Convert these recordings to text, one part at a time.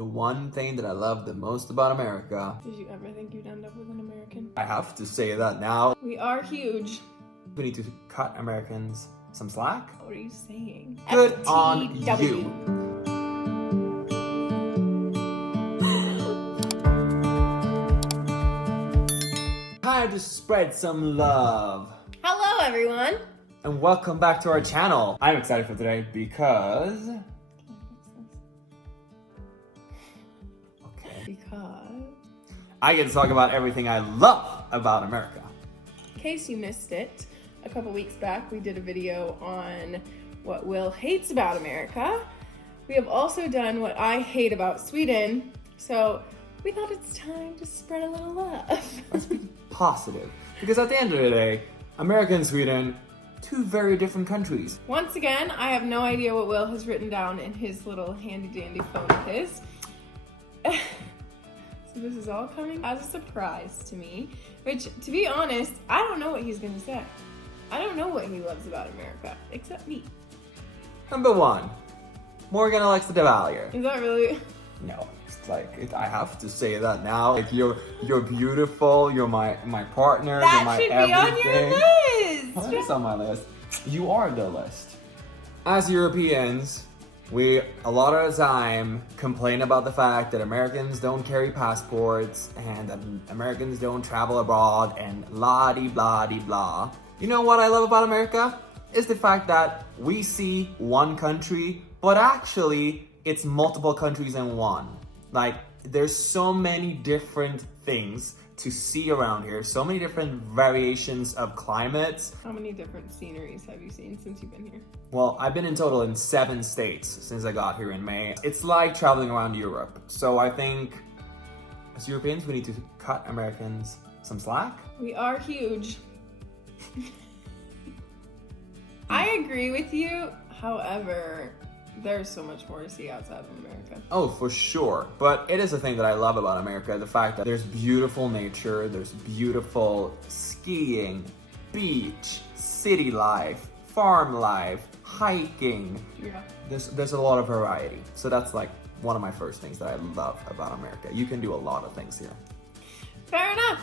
The one thing that I love the most about America. Did you ever think you'd end up with an American? I have to say that now. We are huge. We need to cut Americans some slack. What are you saying? Good on FTW. you. Time to spread some love. Hello, everyone. And welcome back to our channel. I'm excited for today because... Because I get to talk about everything I love about America. in case you missed it, a couple weeks back we did a video on what Will hates about America. We have also done what I hate about Sweden, so we thought it's time to spread a little love. Let's be positive, because at the end of the day, America and Sweden, two very different countries. Once again, I have no idea what Will has written down in his little handy dandy phone of his. So this is all coming as a surprise to me, which, to be honest, I don't know what he's gonna say. I don't know what he loves about America, except me. Number one, Morgan likes the devalue. Is that really? No, it's like, I have to say that now. Like, you're beautiful, you're my partner, That you're my should everything. be on your list! Well, it's on my list. You are the list. As Europeans, we a lot of the time complain about the fact that Americans don't carry passports and that Americans don't travel abroad and la-di-blah-di-blah. You know what I love about America? Is the fact that we see one country, but actually it's multiple countries in one. Like, there's so many different things to see around here, so many different variations of climates. How many different sceneries have you seen since you've been here? Well, I've been in total in 7 states since I got here in May. It's like traveling around Europe. So I think as Europeans, we need to cut Americans some slack. We are huge. I agree with you, however, there's so much more to see outside of America. Oh, for sure. But it is a thing that I love about America, the fact that there's beautiful nature, there's beautiful skiing, beach, city life, farm life, hiking. Yeah. There's a lot of variety. So that's like one of my first things that I love about America. You can do a lot of things here. Fair enough.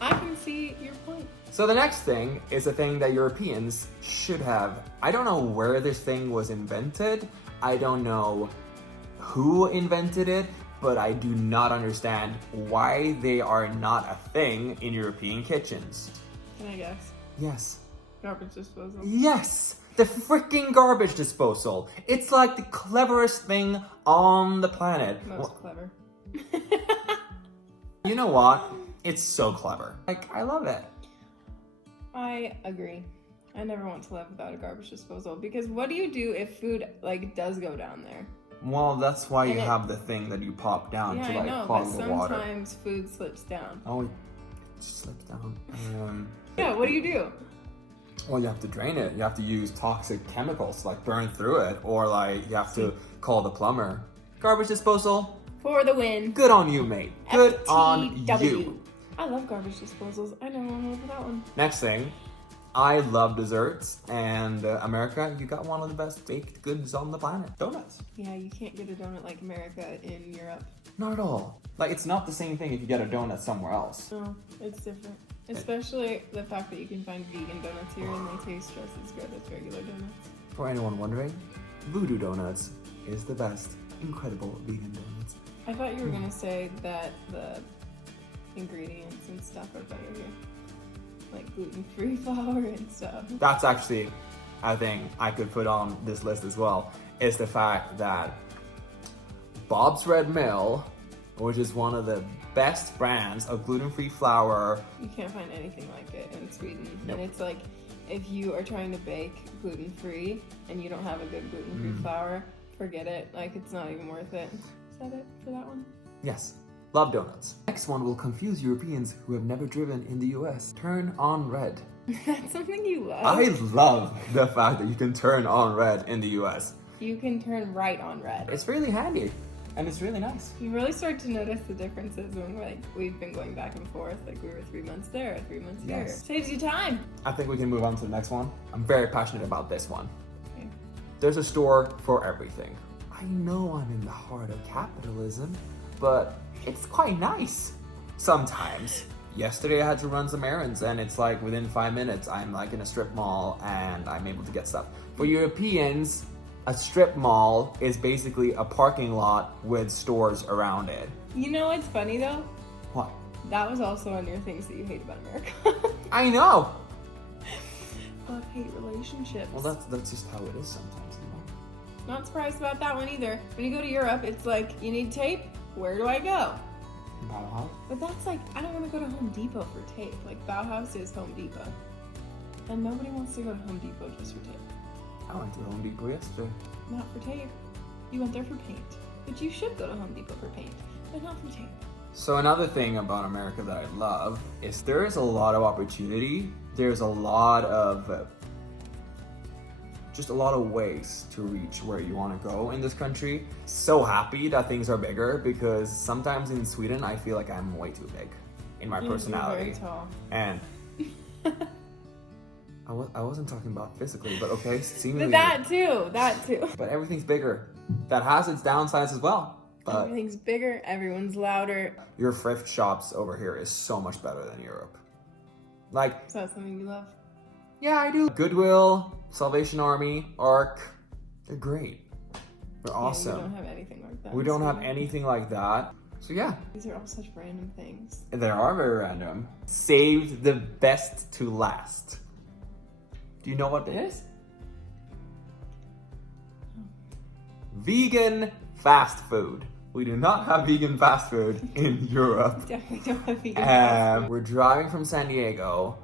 I can see your point. So the next thing is a thing that Europeans should have. I don't know where this thing was invented. I don't know who invented it, but I do not understand why they are not a thing in European kitchens. Can I guess? Yes. Garbage disposal. Yes! The freaking garbage disposal. It's like the cleverest thing on the planet. Most clever. You know what? It's so clever. Like, I love it. I agree. I never want to live without a garbage disposal, because what do you do if food does go down there? Well, that's why you And have the thing that you pop down Yeah, to I like know, but clog the water. sometimes food slips down. Oh, it just slips down. Yeah, what do you do? Well, you have to drain it. You have to use toxic chemicals to like burn through it, or like you have to call the plumber. Garbage disposal. For the win. Good on you, mate. Good on FTW. you. I love garbage disposals. I never want to live without one. Next thing, I love desserts, and America, you got one of the best baked goods on the planet. Donuts. Yeah, you can't get a donut like America in Europe. Not at all. Like, it's not the same thing if you get a donut somewhere else. No, it's different. Especially the fact that you can find vegan donuts here and they taste just as good as regular donuts. For anyone wondering, Voodoo Donuts is the best incredible vegan donuts. I thought you were gonna say that the ingredients and stuff are better here. Like gluten-free flour and stuff. That's actually a thing I could put on this list as well, is the fact that Bob's Red Mill, which is one of the best brands of gluten-free flour. You can't find anything like it in Sweden. Nope. And it's like, if you are trying to bake gluten-free and you don't have a good gluten-free flour, forget it. Like, it's not even worth it. Is that it for that one? Yes, love donuts. Next one will confuse Europeans who have never driven in the US. Turn on red. That's something you love. I love the fact that you can turn on red in the US. You can turn right on red. It's really handy. And it's really nice. You really start to notice the differences when we've been going back and forth. Like, we were 3 months there, 3 months here. Yes. Saves you time. I think we can move on to the next one. I'm very passionate about this one. Okay. There's a store for everything. I know I'm in the heart of capitalism, but it's quite nice sometimes. Yesterday I had to run some errands and it's like within 5 minutes I'm like in a strip mall and I'm able to get stuff. For Europeans, a strip mall is basically a parking lot with stores around it. You know what's funny though? What? That was also on your things that you hate about America. I know! Love-hate relationships. Well, that's just how it is sometimes, you know? Not surprised about that one either. When you go to Europe, it's like, you need tape? Where do I go? Bauhaus? But that's like, I don't want to go to Home Depot for tape. Like, Bauhaus is Home Depot. And nobody wants to go to Home Depot just for tape. I went to Home Depot yesterday. Not for tape. You went there for paint. But you should go to Home Depot for paint, but not for tape. So another thing about America that I love is there is a lot of opportunity. There's a lot of just a lot of ways to reach where you want to go in this country. So happy that things are bigger because sometimes in Sweden I feel like I'm way too big in my personality. You're very tall. And I wasn't talking about physically, but okay, seemingly. But that too. But everything's bigger. That has its downsides as well. But everything's bigger, everyone's louder. your thrift shops over here is so much better than Europe. Like, Is that something you love? yeah, I do. Goodwill, Salvation Army, ARC, they're great. They're awesome. Yeah, we don't have anything like that. We don't have anything like that. So yeah, These are all such random things. they are very random. Saved the best to last. Do you know what it is? Vegan fast food. We do not have vegan fast food in Europe. Definitely don't have vegan fast food. We're driving from San Diego,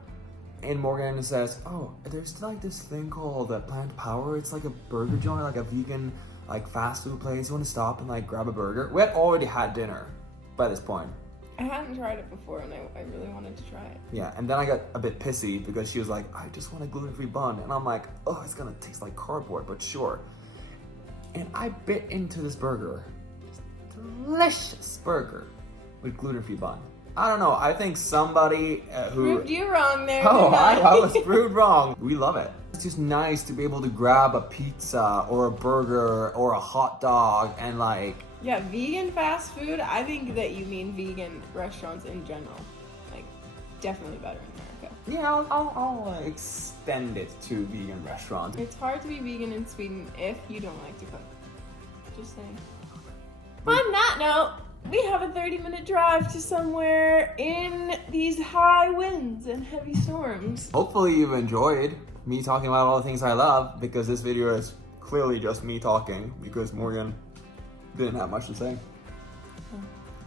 and Morgan says, "Oh, there's like this thing called Plant Power. It's like a burger joint, like a vegan like fast food place. You want to stop and like grab a burger?" We had already had dinner by this point. I hadn't tried it before, and I really wanted to try it. Yeah, and then I got a bit pissy because she was like, "I just want a gluten-free bun," and I'm like, "Oh, it's gonna taste like cardboard, but sure." And I bit into this burger. Delicious burger with gluten-free bun. I don't know. I think somebody who Proved you wrong there. Oh, didn't I? I was proved wrong. We love it. It's just nice to be able to grab a pizza or a burger or a hot dog and like. Yeah, vegan fast food. I think that you mean vegan restaurants in general. Like, definitely better in America. Yeah, I'll extend it to vegan restaurants. It's hard to be vegan in Sweden if you don't like to cook. Just saying. On that note, we have a 30-minute drive to somewhere in these high winds and heavy storms. Hopefully you've enjoyed me talking about all the things I love, because this video is clearly just me talking because Morgan didn't have much to say. Oh,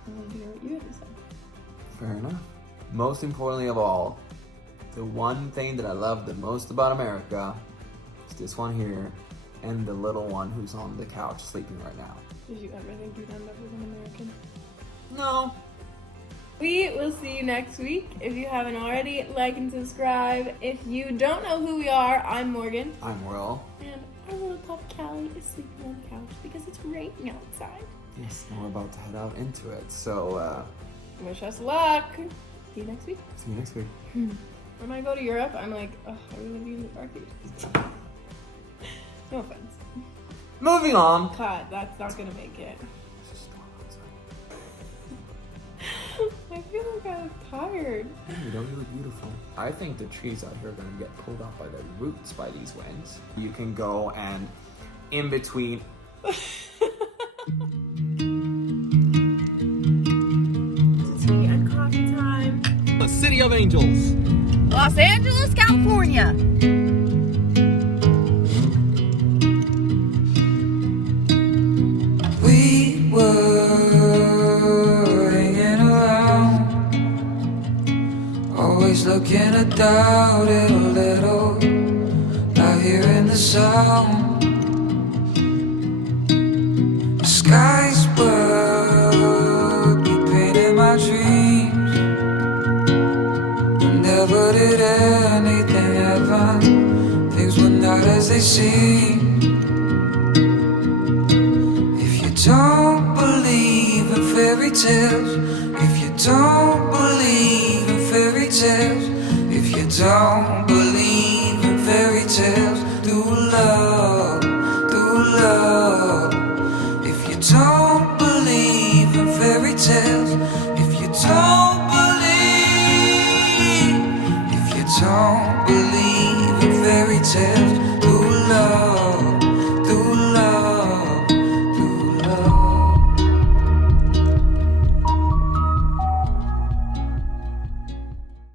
I wanted to hear what you had to say. Fair enough. Most importantly of all, the one thing that I love the most about America is this one here and the little one who's on the couch sleeping right now. Did you ever think you'd end up with an American? No. We will see you next week. If you haven't already, like and subscribe. If you don't know who we are, I'm Morgan. I'm Will. And our little pup Callie is sleeping on the couch because it's raining outside. Yes, and we're about to head out into it. So, Wish us luck. See you next week. see you next week. When I go to Europe, I'm like, oh, I really want to be in the dark. No offense. Moving on. God, that's not gonna make it. I feel like I'm tired. You don't look beautiful. I think the trees out here are going to get pulled off by the roots by these winds. You can go and in between. Tea and coffee time. The City of Angels. Los Angeles, California. We were hanging around, always looking to doubt it a little, not hearing the sound. The skies were painting my dreams, and never did anything happen. Things were not as they seemed. Don't believe in fairy tales, if you don't believe in fairy tales, if you don't believe in fairy tales, do love, tales. If you don't believe in fairy tales.